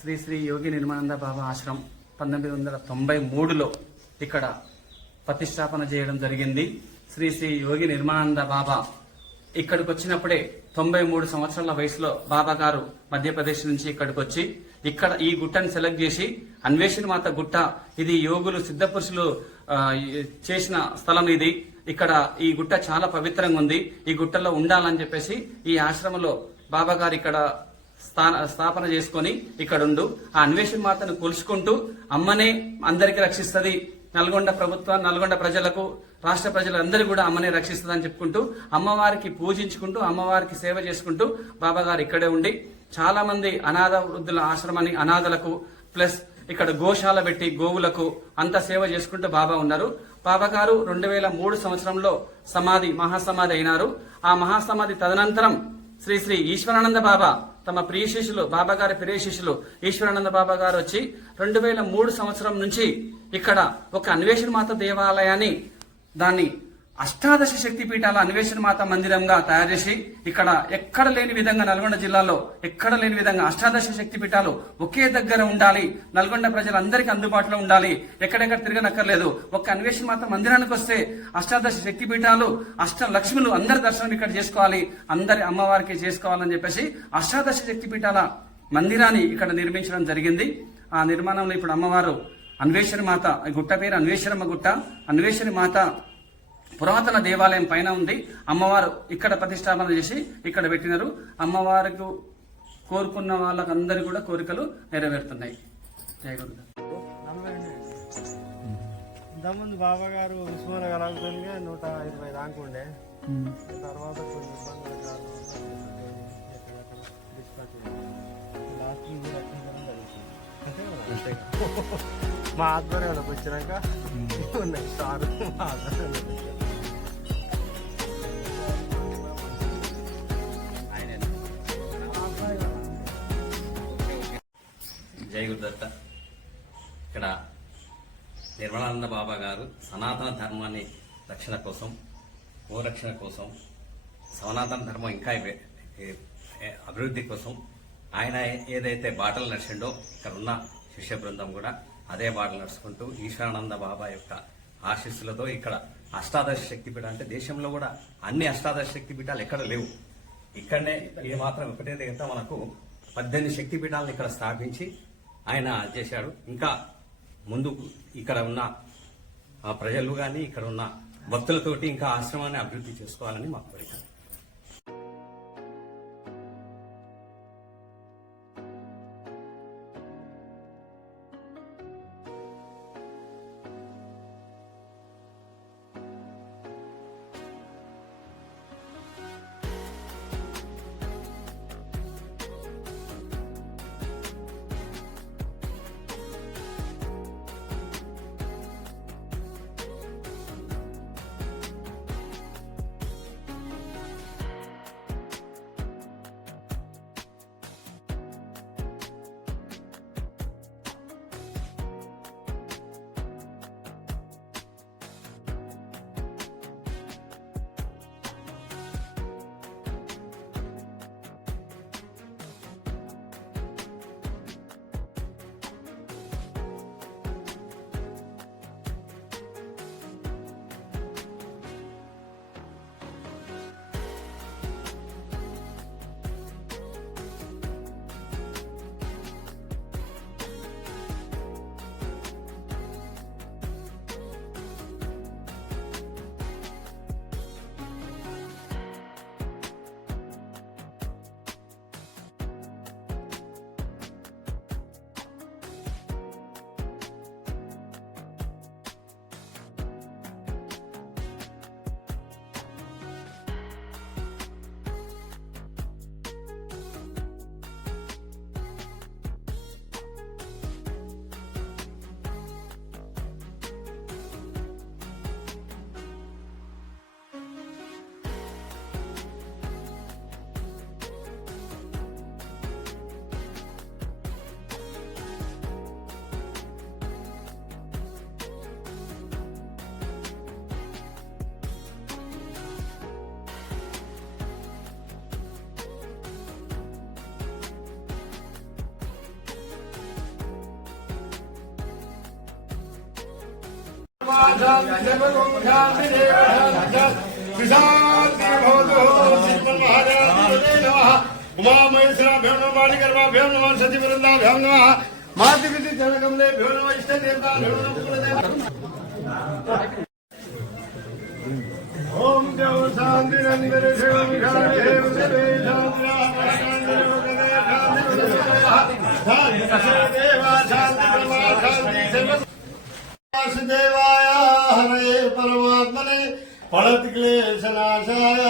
శ్రీ శ్రీ యోగి నిర్మానంద బాబా ఆశ్రమం 1993లో ఇక్కడ ప్రతిష్టాపన చేయడం జరిగింది. శ్రీ శ్రీ యోగి నిర్మానంద బాబా ఇక్కడికి వచ్చినప్పుడే 93 సంవత్సరాల వయసులో బాబా గారు మధ్యప్రదేశ్ నుంచి ఇక్కడికి వచ్చి ఇక్కడ ఈ గుట్టను సెలెక్ట్ చేసి అన్వేషణ మాత గుట్ట, ఇది యోగులు సిద్ధపురుషులు చేసిన స్థలం. ఇది ఇక్కడ ఈ గుట్ట చాలా పవిత్రంగా ఉంది, ఈ గుట్టలో ఉండాలని చెప్పేసి ఈ ఆశ్రమంలో బాబా గారు ఇక్కడ స్థాపన చేసుకుని ఇక్కడ ఉండు ఆ అన్వేషణ మాతను కొలుసుకుంటూ అమ్మనే అందరికీ రక్షిస్తుంది, నల్గొండ ప్రభుత్వం నల్గొండ ప్రజలకు రాష్ట్ర ప్రజలందరూ కూడా అమ్మనే రక్షిస్తుందని చెప్పుకుంటూ అమ్మవారికి పూజించుకుంటూ అమ్మవారికి సేవ చేసుకుంటూ బాబా గారు ఇక్కడే ఉండి చాలా మంది అనాథ వృద్ధుల ఆశ్రమాన్ని అనాథలకు ప్లస్ ఇక్కడ గోశాల పెట్టి గోవులకు అంతా సేవ చేసుకుంటూ బాబా ఉన్నారు. బాబా గారు 2003 సంవత్సరంలో మహాసమాధి అయినారు. ఆ మహాసమాధి తదనంతరం శ్రీ శ్రీ ఈశ్వరానంద బాబా తమ ప్రియ శిష్యులు బాబా గారి ప్రియ శిష్యులు ఈశ్వరానంద బాబా గారు వచ్చి 2003 సంవత్సరం నుంచి ఇక్కడ ఒక అన్వేషణ మాత దేవాలయాన్ని దాన్ని అష్టాదశ శక్తి పీఠాల అన్వేషణ మాత మందిరంగా తయారు చేసి ఇక్కడ ఎక్కడ లేని విధంగా నల్గొండ జిల్లాలో ఎక్కడ లేని విధంగా అష్టాదశ శక్తి పీఠాలు ఒకే దగ్గర ఉండాలి, నల్గొండ ప్రజలందరికీ అందుబాటులో ఉండాలి, ఎక్కడెక్కడ తిరగనక్కర్లేదు. ఒక్క అన్వేషణ మాత మందిరానికి వస్తే అష్టాదశ శక్తి పీఠాలు అష్టలక్ష్ములు అందరి దర్శనం ఇక్కడ చేసుకోవాలి, అందరి అమ్మవారికి చేసుకోవాలని చెప్పేసి అష్టాదశ శక్తి పీఠాల మందిరాన్ని ఇక్కడ నిర్మించడం జరిగింది. ఆ నిర్మాణంలో ఇప్పుడు అమ్మవారు అన్వేషణ మాత, గుట్ట పేరు అన్వేషణమ్మ గుట్ట, అన్వేషణ మాత పురాతన దేవాలయం పైన ఉంది. అమ్మవారు ఇక్కడ ప్రతిష్టాపన చేసి ఇక్కడ పెట్టినారు. అమ్మవారికి కోరుకున్న వాళ్ళకి అందరి కూడా కోరికలు నెరవేరుతున్నాయి. జై గురుగారు. ఇంతకుముందు బాబా గారు ఉస్మాన్ కలుగుతుందిగా 120 దాకా ఉండే, తర్వాత కొన్ని ఇబ్బందులు మా ఆధ్వర్యంలోకి వచ్చినాక ఉన్నాయి సార్ మా ఆధ్వర్యంలోకి వచ్చారు. జై గురుదత్త. ఇక్కడ నిర్మలానంద బాబా గారు సనాతన ధర్మాన్ని రక్షణ కోసం, గోరక్షణ కోసం, సనాతన ధర్మం ఇంకా అభివృద్ధి కోసం ఆయన ఏదైతే బాటలు నడిచిండో ఇక్కడ ఉన్న శిష్య బృందం కూడా అదే బాటలు నడుచుకుంటూ ఈశ్వరానంద బాబా యొక్క ఆశీస్సులతో ఇక్కడ అష్టాదశ శక్తిపీఠం అంటే దేశంలో కూడా అన్ని అష్టాదశ శక్తిపీఠాలు ఎక్కడ లేవు. ఇక్కడనే ఇది మాత్రం ఒకటే దగ్గర మనకు 18 శక్తిపీఠాలను ఇక్కడ స్థాపించి ఆయన చేశాడు. ఇంకా ముందు ఇక్కడ ఉన్న ప్రజలు కానీ ఇక్కడ ఉన్న భక్తులతోటి ఇంకా ఆశ్రమాన్ని అభివృద్ధి చేసుకోవాలని మాకు కోరిక. उमामहेश्वराभ्यां नमः वाणिगर्भाभ्यां नमः सचिवृन्दाभ्यां नमः मातृपितृ जनकमलेभ्यो नमः इष्टदेवताभ्यो नमः कुलदेवताभ्यो ओम देव शांति रंजन शिव विघारे देव देवे शांति शांति देवा शांति वासुदेवाय हरे परमात्मने प्रणत क्लेशनाशाय